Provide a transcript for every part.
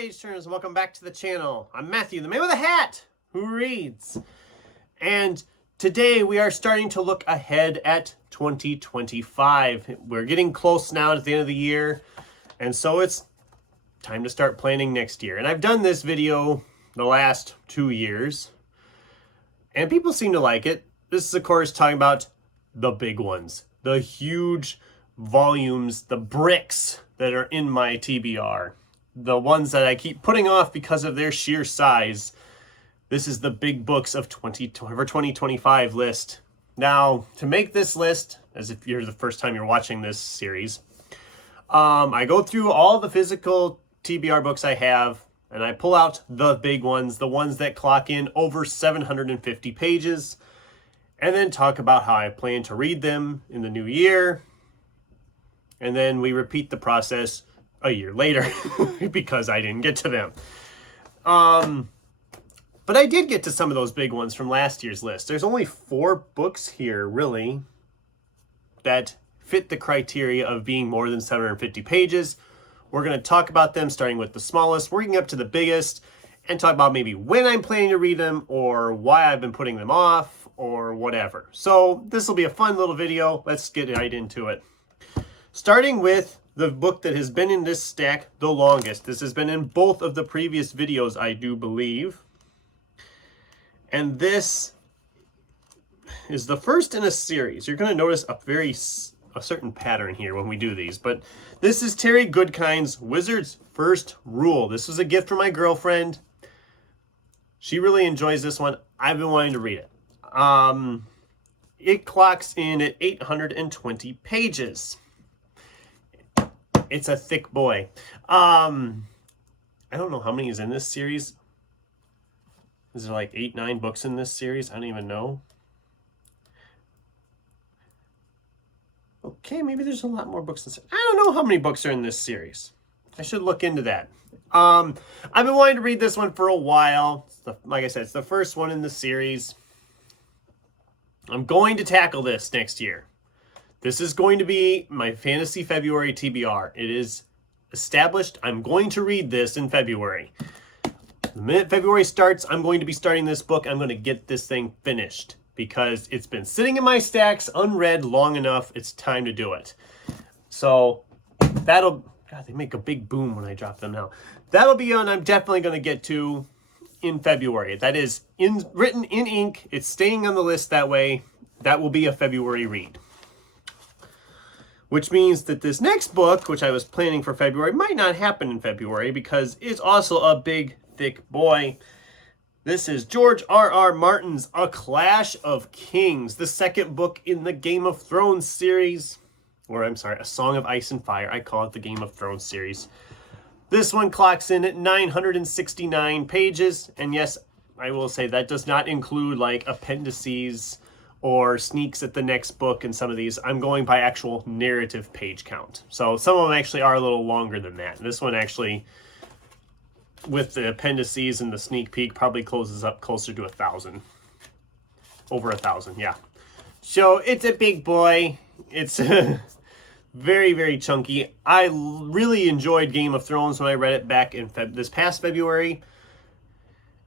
page turners, welcome back to the channel. I'm Matthew, the man with a hat who reads. And today we are starting to look ahead at 2025. We're getting close now to the end of the year, and so it's time to start planning next year. And I've done this video the last 2 years, and people seem to like it. This is, of course, talking about the big ones, the huge volumes, the bricks that are in my TBR. The ones that I keep putting off because of their sheer size. This is the big books of 2025 list. Now, to make this list, as if you're the first time you're watching this series, I go through all the physical TBR books I have, and I pull out the big ones, the ones that clock in over 750 pages, and then talk about how I plan to read them in the new year. And then we repeat the process a year later because I didn't get to them. But I did get to some of those big ones from last year's list. There's only 4 books here, really, that fit the criteria of being more than 750 pages. We're going to talk about them, starting with the smallest, working up to the biggest, and talk about maybe when I'm planning to read them, or why I've been putting them off, or whatever. So this will be a fun little video. Let's get right into it. Starting with the book that has been in this stack the longest. This has been in both of the previous videos, I do believe. And this is the first in a series. You're going to notice a certain pattern here when we do these. But this is Terry Goodkind's Wizard's First Rule. This was a gift from my girlfriend. She really enjoys this one. I've been wanting to read it. It clocks in at 820 pages. It's a thick boy. I don't know how many is in this series. Is there like 8, 9 books in this series? I don't even know. Okay, maybe there's a lot more books in this. I don't know how many books are in this series. I should look into that. I've been wanting to read this one for a while. Like I said, it's the first one in the series. I'm going to tackle this next year. This is going to be my Fantasy February TBR. It is established. I'm going to read this in February. The minute February starts, I'm going to be starting this book. I'm going to get this thing finished because it's been sitting in my stacks unread long enough. It's time to do it. So God, they make a big boom when I drop them now. That'll be on. I'm definitely going to get to in February. That is written in ink. It's staying on the list that way. That will be a February read. Which means that this next book, which I was planning for February, might not happen in February because it's also a big, thick boy. This is George R.R. Martin's A Clash of Kings, the second book in the Game of Thrones series. Or, I'm sorry, A Song of Ice and Fire. I call it the Game of Thrones series. This one clocks in at 969 pages. And yes, I will say that does not include like appendices or sneaks at the next book and some of these. I'm going by actual narrative page count. So some of them actually are a little longer than that. This one actually, with the appendices and the sneak peek, probably closes up closer to 1,000. Over 1,000, yeah. So it's a big boy. It's very, very chunky. I really enjoyed Game of Thrones when I read it back in this past February.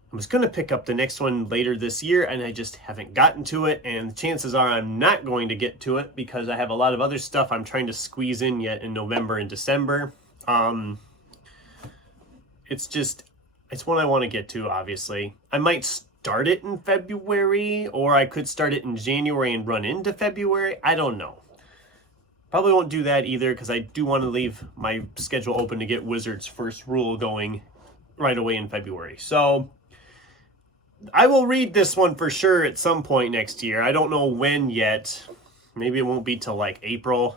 I was going to pick up the next one later this year, and I just haven't gotten to it, and chances are I'm not going to get to it because I have a lot of other stuff I'm trying to squeeze in yet in November and December. It's one I want to get to, obviously. I might start it in February, or I could start it in January and run into February. I don't know. Probably won't do that either because I do want to leave my schedule open to get Wizard's First Rule going right away in February. So I will read this one for sure at some point next year. I don't know when yet. Maybe it won't be till like April.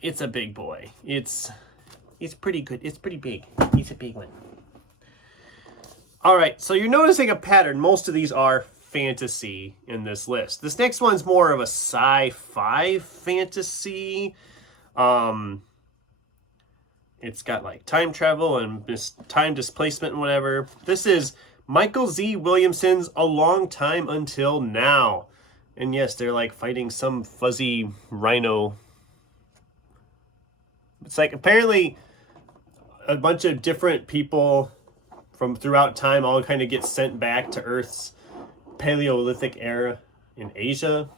It's a big boy. It's pretty good. It's pretty big. It's a big one. All right, so you're noticing a pattern. Most of these are fantasy in this list. This next one's more of a sci-fi fantasy. It's got like time travel and time displacement and whatever. This is Michael Z. Williamson's A Long Time Until Now. And yes, they're like fighting some fuzzy rhino. It's like apparently a bunch of different people from throughout time all kind of get sent back to Earth's Paleolithic era in Asia.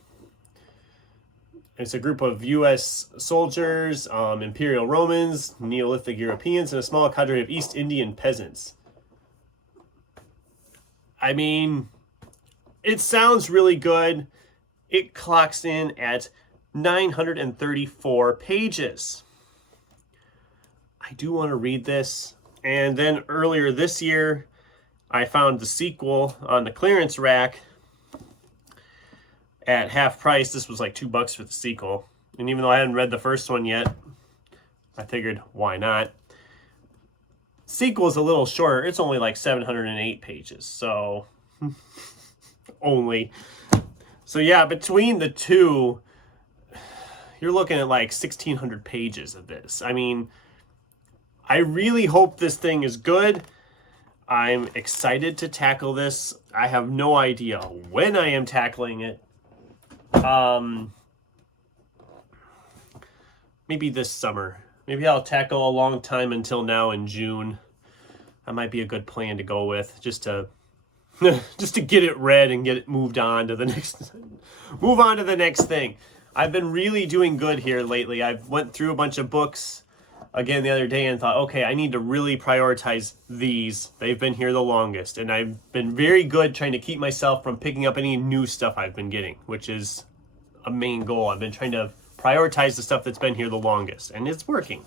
It's a group of U.S. soldiers, Imperial Romans, Neolithic Europeans, and a small cadre of East Indian peasants. I mean, it sounds really good. It clocks in at 934 pages. I do want to read this. And then earlier this year, I found the sequel on the clearance rack at half price. This was like $2 for the sequel. And even though I hadn't read the first one yet, I figured, why not? Sequel's a little shorter. It's only like 708 pages. So, only. So yeah, between the two, you're looking at like 1,600 pages of this. I mean, I really hope this thing is good. I'm excited to tackle this. I have no idea when I am tackling it. Maybe this summer. Maybe I'll tackle a long time until now in June. That might be a good plan to go with, just to get it read and get it moved on to the next thing. I've been really doing good here lately. I went through a bunch of books again the other day and thought, okay, I need to really prioritize these. They've been here the longest, and I've been very good trying to keep myself from picking up any new stuff I've been getting, which is a main goal. I've been trying to prioritize the stuff that's been here the longest, and it's working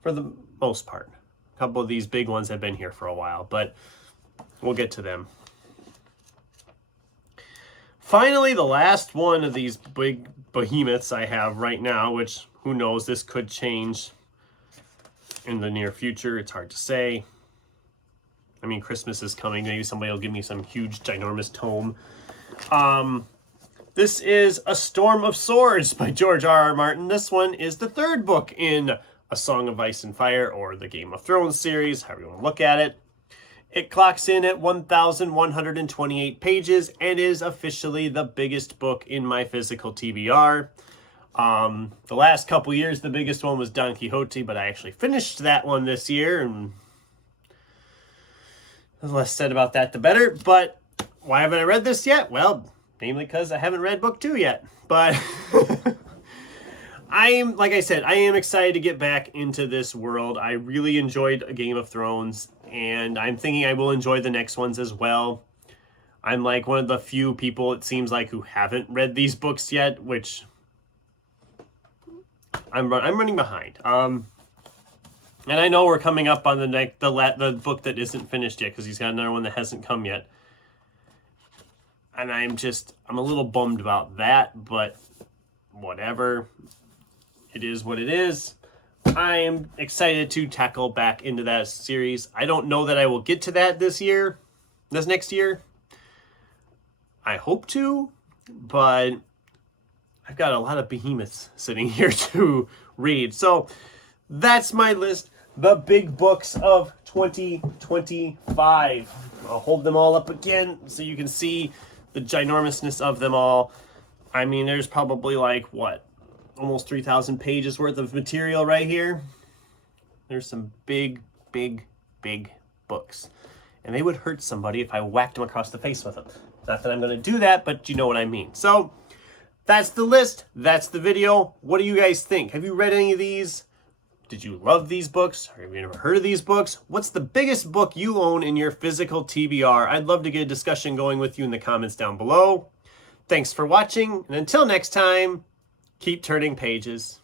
for the most part. A couple of these big ones have been here for a while, but we'll get to them. Finally, the last one of these big behemoths I have right now, which who knows, this could change in the near future. It's hard to say. I mean, Christmas is coming. Maybe somebody will give me some huge, ginormous tome. This is A Storm of Swords by George R.R. Martin. This one is the third book in A Song of Ice and Fire, or the Game of Thrones series, however you want to look at it. It clocks in at 1,128 pages and is officially the biggest book in my physical TBR. The last couple years, the biggest one was Don Quixote, but I actually finished that one this year, and the less said about that, the better. But why haven't I read this yet? Well, namely because I haven't read book 2 yet. But like I said, I am excited to get back into this world. I really enjoyed A Game of Thrones, and I'm thinking I will enjoy the next ones as well. I'm like one of the few people, it seems like, who haven't read these books yet, which I'm running behind. And I know we're coming up on the book that isn't finished yet, because he's got another one that hasn't come yet. And I'm a little bummed about that, but whatever. It is what it is. I am excited to tackle back into that series. I don't know that I will get to that this next year. I hope to, but I've got a lot of behemoths sitting here to read. So that's my list. The big books of 2025. I'll hold them all up again so you can see the ginormousness of them all. I mean, there's probably like, what, almost 3,000 pages worth of material right here. There's some big, big, big books. And they would hurt somebody if I whacked them across the face with them. Not that I'm going to do that, but you know what I mean. So that's the list. That's the video. What do you guys think? Have you read any of these? Did you love these books? Or have you ever heard of these books? What's the biggest book you own in your physical TBR? I'd love to get a discussion going with you in the comments down below. Thanks for watching, and until next time, keep turning pages.